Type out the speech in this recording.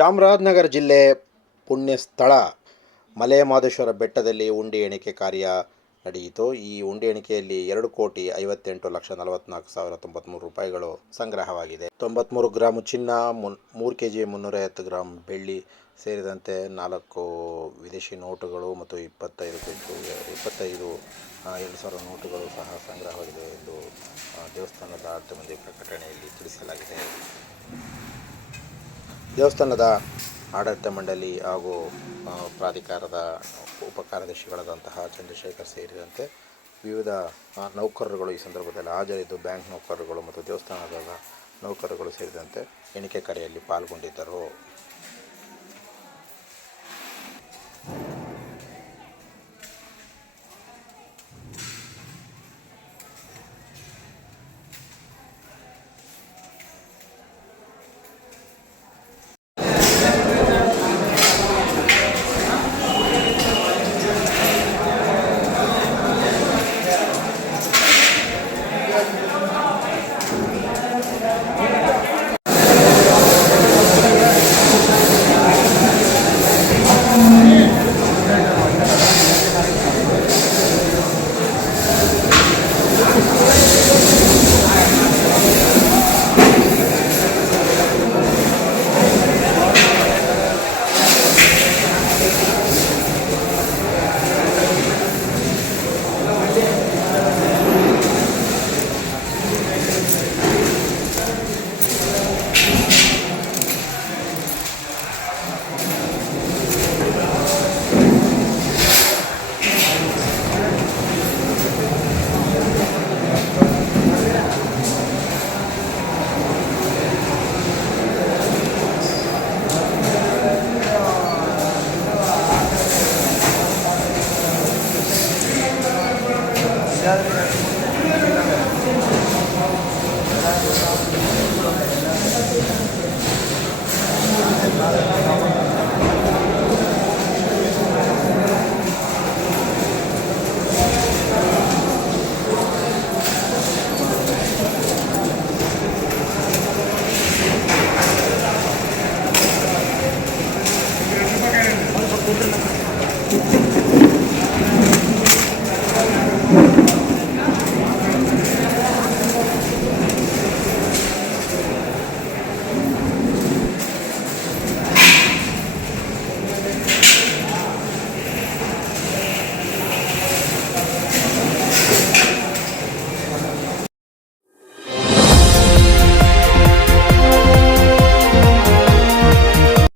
ಚಾಮರಾಜನಗರ ಜಿಲ್ಲೆ ಪುಣ್ಯ ಸ್ಥಳ ಮಲೆ ಮಹದೇಶ್ವರ ಬೆಟ್ಟದಲ್ಲಿ ಉಂಡಿ ಎಣಿಕೆ ಕಾರ್ಯ ನಡೆಯಿತು. ಈ ಉಂಡಿ ಎಣಿಕೆಯಲ್ಲಿ ಎರಡು ಕೋಟಿ ಐವತ್ತೆಂಟು ಲಕ್ಷ ನಲವತ್ನಾಲ್ಕು ಸಾವಿರ ತೊಂಬತ್ತ್ಮೂರು ರೂಪಾಯಿಗಳು ಸಂಗ್ರಹವಾಗಿದೆ. ತೊಂಬತ್ತ್ಮೂರು ಗ್ರಾಮ್ ಚಿನ್ನ, ಮುನ್, ಮೂರು ಕೆ ಜಿ ಮುನ್ನೂರೈವತ್ತು ಗ್ರಾಮ್ ಬೆಳ್ಳಿ ಸೇರಿದಂತೆ ನಾಲ್ಕು ವಿದೇಶಿ ನೋಟುಗಳು ಮತ್ತು ಇಪ್ಪತ್ತೈದು ಪೆಟ್ಟು ಇಪ್ಪತ್ತೈದು ಎರಡು ಸಾವಿರ ನೋಟುಗಳು ಸಹ ಸಂಗ್ರಹವಾಗಿದೆ ಎಂದು ದೇವಸ್ಥಾನದ ಆಡಳಿತ ಮಂದಿ ಪ್ರಕಟಣೆಯಲ್ಲಿ ತಿಳಿಸಲಾಗಿದೆ. ದೇವಸ್ಥಾನದ ಆಡಳಿತ ಮಂಡಳಿ ಹಾಗೂ ಪ್ರಾಧಿಕಾರದ ಉಪ ಕಾರ್ಯದರ್ಶಿಗಳಾದಂತಹ ಚಂದ್ರಶೇಖರ್ ಸೇರಿದಂತೆ ವಿವಿಧ ನೌಕರರುಗಳು ಈ ಸಂದರ್ಭದಲ್ಲಿ ಹಾಜರಿದ್ದು, ಬ್ಯಾಂಕ್ ನೌಕರರುಗಳು ಮತ್ತು ದೇವಸ್ಥಾನದ ನೌಕರರುಗಳು ಸೇರಿದಂತೆ ಎಣಿಕೆ ಕಾರ್ಯದಲ್ಲಿ ಪಾಲ್ಗೊಂಡಿದ್ದರು. Gracias.